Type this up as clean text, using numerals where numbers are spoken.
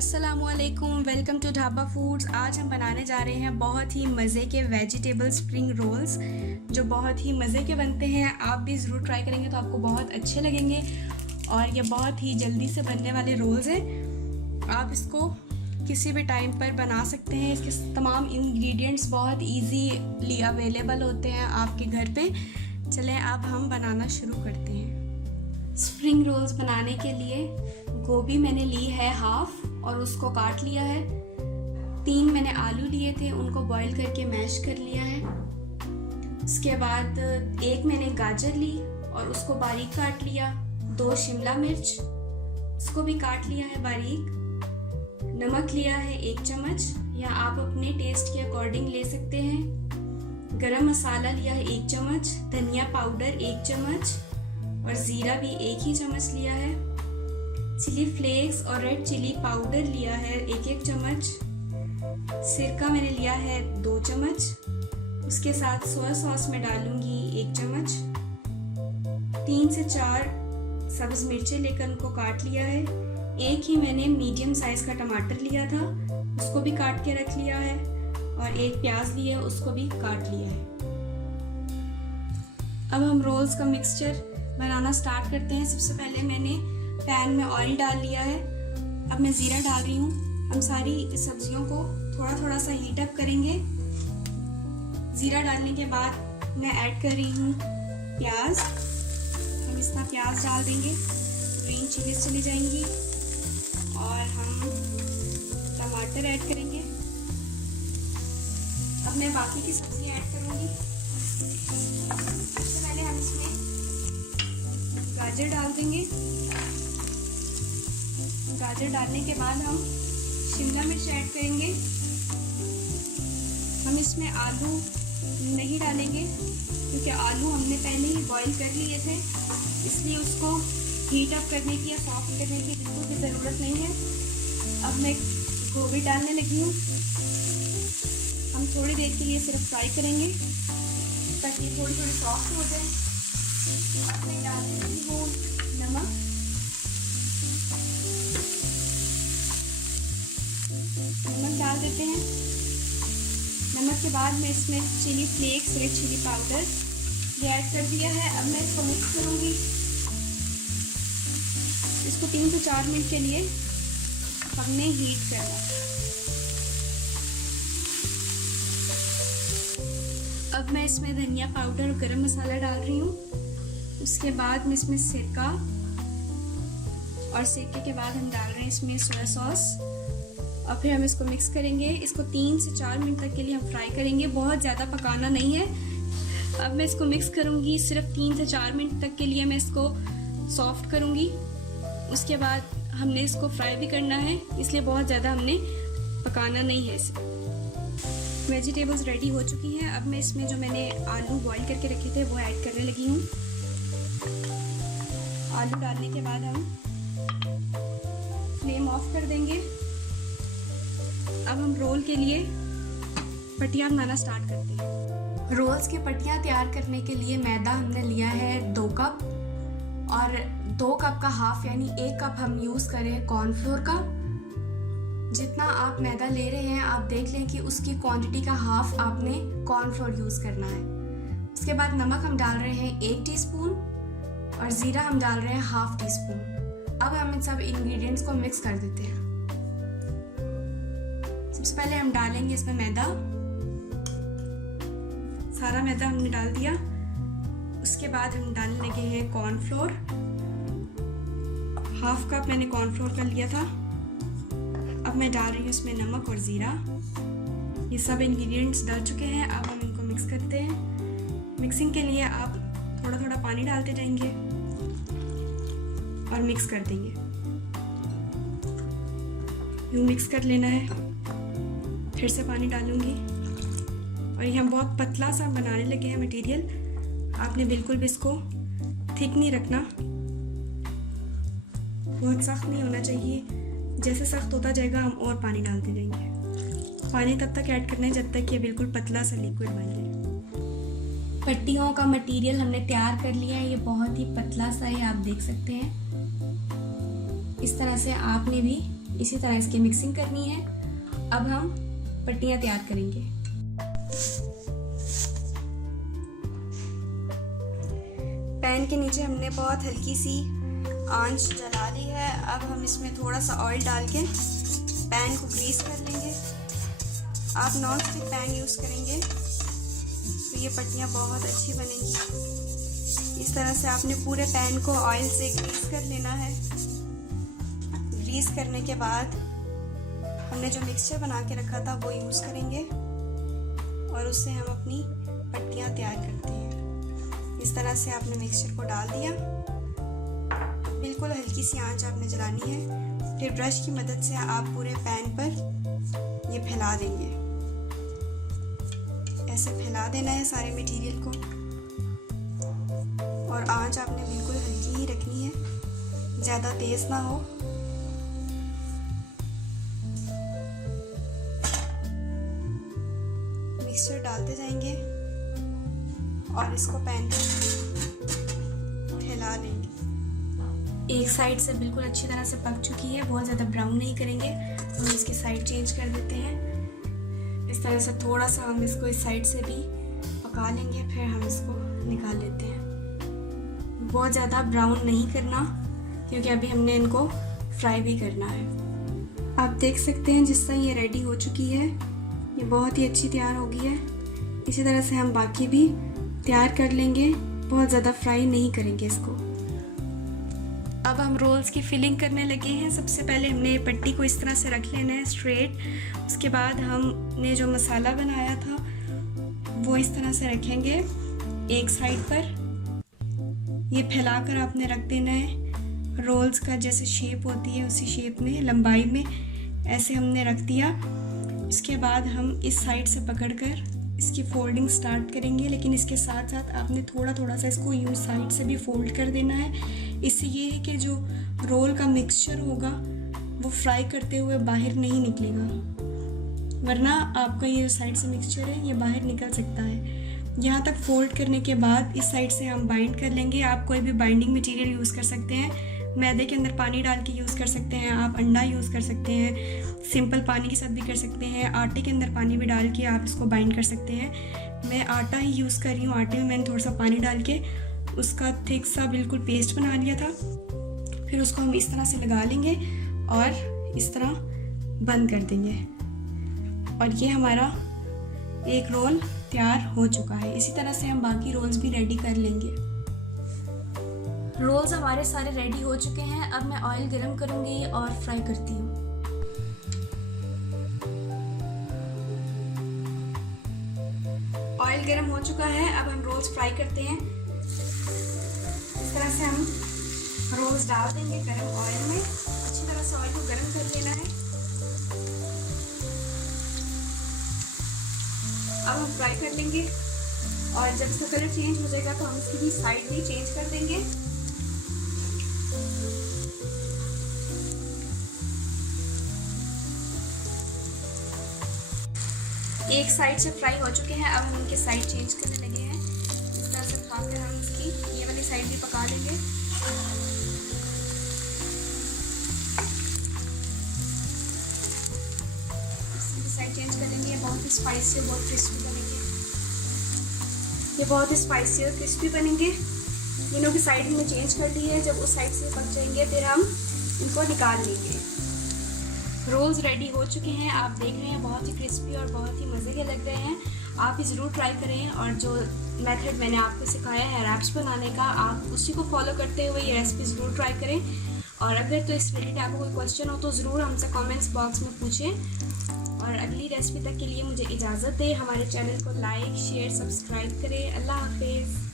अस्सलामुअलैकुम, welcome to dhaba foods. आज हम बनाने जा रहे हैं बहुत ही मज़े के वेजिटेबल स्प्रिंग रोल्स जो बहुत ही मज़े के बनते हैं। आप भी ज़रूर ट्राई करेंगे तो आपको बहुत अच्छे लगेंगे और ये बहुत ही जल्दी से बनने वाले रोल्स हैं। आप इसको किसी भी टाइम पर बना सकते हैं। इसके तमाम इंग्रेडिएंट्स बहुत ईजीली अवेलेबल होते हैं आपके घर पे। चलें अब हम बनाना शुरू करते हैं। स्प्रिंग रोल्स बनाने के लिए गोभी मैंने ली है हाफ और उसको काट लिया है। 3 मैंने आलू लिए थे, उनको बॉईल करके मैश कर लिया है। उसके बाद 1 मैंने गाजर ली और उसको बारीक काट लिया। 2 शिमला मिर्च, उसको भी काट लिया है बारीक। नमक लिया है 1 चम्मच या आप अपने टेस्ट के अकॉर्डिंग ले सकते हैं। गरम मसाला लिया है 1 चम्मच, धनिया पाउडर 1 चम्मच और ज़ीरा भी 1 ही चम्मच लिया है। चिली फ्लेक्स और रेड चिली पाउडर लिया है 1-1 चम्मच। सिरका मैंने लिया है 2 चम्मच। उसके साथ सोया सॉस में डालूंगी 1 चम्मच। 3 से 4 सब्ज़ मिर्चें लेकर उनको काट लिया है। 1 ही मैंने मीडियम साइज़ का टमाटर लिया था, उसको भी काट के रख लिया है और 1 प्याज लिया है, उसको भी काट लिया है। अब हम रोल्स का मिक्सचर बनाना स्टार्ट करते हैं। सबसे पहले मैंने पैन में ऑयल डाल लिया है। अब मैं ज़ीरा डाल रही हूँ। हम सारी सब्जियों को थोड़ा थोड़ा सा हीट अप करेंगे। ज़ीरा डालने के बाद मैं ऐड कर रही हूँ प्याज। हम इसका प्याज डाल देंगे, ग्रीन चिलीज चली जाएंगी और हम टमाटर ऐड करेंगे। अब मैं बाकी की सब्जियाँ ऐड करूँगी। सबसे पहले हम इसमें गाजर डाल देंगे। गाजर डालने के बाद हम शिमला मिर्च ऐड करेंगे। हम इसमें आलू नहीं डालेंगे क्योंकि आलू हमने पहले ही बॉईल कर लिए थे, इसलिए उसको हीट अप करने की या सॉफ्ट करने की बिल्कुल भी ज़रूरत नहीं है। अब मैं गोभी डालने लगी हूँ। हम थोड़ी देर के लिए सिर्फ फ्राई करेंगे ताकि थोड़ी थोड़ी सॉफ्ट हो जाए। अब मैं डाल देती हूँ नमक। नमक डाल देते हैं। नमक के बाद मैं इसमें chilli flakes, red chilli powder ये ऐड कर दिया है। अब मैं इसको मिक्स करूँगी। इसको 3 से 4 मिनट के लिए हमने हीट करना है। अब मैं इसमें धनिया पाउडर और गरम मसाला डाल रही हूँ। उसके बाद मैं इसमें सिरका और सिरके के बाद हम डाल रहे हैं इसमें सोया सॉस और फिर हम इसको मिक्स करेंगे। इसको 3 से 4 मिनट तक के लिए हम फ्राई करेंगे, बहुत ज़्यादा पकाना नहीं है। अब मैं इसको मिक्स करूँगी, सिर्फ 3 से 4 मिनट तक के लिए मैं इसको सॉफ्ट करूँगी। उसके बाद हमने इसको फ्राई भी करना है, इसलिए बहुत ज़्यादा हमने पकाना नहीं है इसे। वेजिटेबल्स रेडी हो चुकी हैं। अब मैं इसमें जो मैंने आलू बॉईल करके रखे थे वो ऐड करने लगी हूँ। आलू डालने के बाद हम फ्लेम ऑफ कर देंगे। अब हम रोल के लिए पट्टियाँ बनाना स्टार्ट करते हैं। रोल्स की पट्टियाँ तैयार करने के लिए मैदा हमने लिया है 2 कप और 2 कप का हाफ यानी 1 कप हम यूज़ करें कॉर्नफ्लोर का। जितना आप मैदा ले रहे हैं आप देख लें कि उसकी क्वांटिटी का हाफ आपने कॉर्नफ्लोर यूज़ करना है। उसके बाद नमक हम डाल रहे हैं 1 टीस्पून और ज़ीरा हम डाल रहे हैं ½ टीस्पून। अब हम इन सब इंग्रेडिएंट्स को मिक्स कर देते हैं। सबसे पहले हम डालेंगे इसमें मैदा। सारा मैदा हमने डाल दिया। उसके बाद हम डालने लगे हैं कॉर्नफ्लोर। ½ कप मैंने कॉर्नफ्लोर का लिया था। अब मैं डाल रही हूँ इसमें नमक और ज़ीरा। ये सब इंग्रेडिएंट्स डाल चुके हैं। अब हम इनको मिक्स करते हैं। मिक्सिंग के लिए आप थोड़ा थोड़ा पानी डालते जाएंगे और मिक्स कर देंगे। यूँ मिक्स कर लेना है। फिर से पानी डालूंगी और ये हम बहुत पतला सा बनाने लगे हैं मटेरियल। आपने बिल्कुल भी इसको थिक नहीं रखना, बहुत सख्त नहीं होना चाहिए। जैसे सख्त होता जाएगा हम और पानी डालते जाएंगे। पानी तब तक ऐड करना है जब तक ये बिल्कुल पतला सा लिक्विड बन जाए। पट्टियों का मटेरियल हमने तैयार कर लिया है। ये बहुत ही पतला सा है, आप देख सकते हैं। इस तरह से आपने भी इसी तरह इसकी मिक्सिंग करनी है। अब हम पट्टियाँ तैयार करेंगे। पैन के नीचे हमने बहुत हल्की सी आंच जला ली है। अब हम इसमें थोड़ा सा ऑयल डाल के पैन को ग्रीस कर लेंगे। आप नॉन स्टिक पैन यूज़ करेंगे तो ये पट्टियाँ बहुत अच्छी बनेंगी। इस तरह से आपने पूरे पैन को ऑयल से ग्रीस कर लेना है। ग्रीस करने के बाद हमने जो मिक्सचर बना के रखा था वो यूज़ करेंगे और उससे हम अपनी पट्टियाँ तैयार करते हैं। इस तरह से आपने मिक्सचर को डाल दिया। बिल्कुल हल्की सी आंच आपने जलानी है। फिर ब्रश की मदद से आप पूरे पैन पर ये फैला देंगे। ऐसे फैला देना है सारे मटेरियल को और आंच आपने बिल्कुल हल्की ही रखनी है, ज़्यादा तेज़ ना हो। मिक्सचर डालते जाएंगे और इसको पैन पर फैला लेंगे। एक साइड से बिल्कुल अच्छी तरह से पक चुकी है, बहुत ज़्यादा ब्राउन नहीं करेंगे। तो हम इसकी साइड चेंज कर देते हैं। इस तरह से थोड़ा सा हम इसको इस साइड से भी पका लेंगे, फिर हम इसको निकाल लेते हैं। बहुत ज़्यादा ब्राउन नहीं करना क्योंकि अभी हमने इनको फ्राई भी करना है। आप देख सकते हैं जिस तरह ये रेडी हो चुकी है, ये बहुत ही अच्छी तैयार हो गई है। इसी तरह से हम बाकी भी तैयार कर लेंगे, बहुत ज़्यादा फ्राई नहीं करेंगे इसको। अब हम रोल्स की फिलिंग करने लगे हैं। सबसे पहले हमने पट्टी को इस तरह से रख लेना है स्ट्रेट। उसके बाद हमने जो मसाला बनाया था वो इस तरह से रखेंगे एक साइड पर। ये फैलाकर आपने रख देना है। रोल्स का जैसे शेप होती है उसी शेप में, लंबाई में ऐसे हमने रख दिया। उसके बाद हम इस साइड से पकड़कर इसकी फोल्डिंग स्टार्ट करेंगे, लेकिन इसके साथ साथ आपने थोड़ा थोड़ा सा इसको यूँ साइड से भी फोल्ड कर देना है। इससे ये है कि जो रोल का मिक्सचर होगा वो फ्राई करते हुए बाहर नहीं निकलेगा, वरना आपका ये साइड से मिक्सचर है ये बाहर निकल सकता है। यहाँ तक फोल्ड करने के बाद इस साइड से हम बाइंड कर लेंगे। आप कोई भी बाइंडिंग मटेरियल यूज़ कर सकते हैं। मैदे के अंदर पानी डाल के यूज़ कर सकते हैं, आप अंडा यूज़ कर सकते हैं, सिंपल पानी के साथ भी कर सकते हैं, आटे के अंदर पानी भी डाल के आप इसको बाइंड कर सकते हैं। मैं आटा ही यूज़ कर रही हूँ। आटे में मैंने थोड़ा सा पानी डाल के उसका थिक सा बिल्कुल पेस्ट बना लिया था। फिर उसको हम इस तरह से लगा लेंगे और इस तरह बंद कर देंगे और ये हमारा एक रोल तैयार हो चुका है। इसी तरह से हम बाकी रोल्स भी रेडी कर लेंगे। रोल्स हमारे सारे रेडी हो चुके हैं। अब मैं ऑयल गरम करूँगी और फ्राई करती हूँ। ऑयल गरम हो चुका है। अब हम रोल्स फ्राई करते हैं। इस तरह से हम रोल्स डाल देंगे गरम ऑयल में। अच्छी तरह से ऑयल को गरम कर लेना है। अब हम फ्राई कर लेंगे और जब इसका कलर चेंज हो जाएगा तो हम इसकी भी साइड भी चेंज कर देंगे। एक साइड से फ्राई हो चुके हैं। अब हम इनके साइड चेंज करने लगे हैं। इस तरह से खाकर हम इसकी ये वाली साइड भी पका लेंगे। साइड चेंज कर लेंगे। ये बहुत ही स्पाइसी और बहुत क्रिस्पी बनेंगे। ये बहुत ही स्पाइसी और क्रिस्पी बनेंगे। तीनों की साइड हमने चेंज कर ली है। जब उस साइड से पक जाएंगे फिर हम इनको निकाल लेंगे। रोल्स रेडी हो चुके हैं। आप देख रहे हैं बहुत ही क्रिस्पी और बहुत ही मज़े के लग रहे हैं। आप भी ज़रूर ट्राई करें और जो मेथड मैंने आपको सिखाया है रैप्स बनाने का, आप उसी को फॉलो करते हुए ये रेसिपी ज़रूर ट्राई करें। और अगर तो इस रिलेटेड आपको कोई क्वेश्चन हो तो ज़रूर हमसे कमेंट्स बॉक्स में पूछें। और अगली रेसिपी तक के लिए मुझे इजाज़त दें। हमारे चैनल को लाइक शेयर सब्सक्राइब करें। अल्लाह हाफिज़।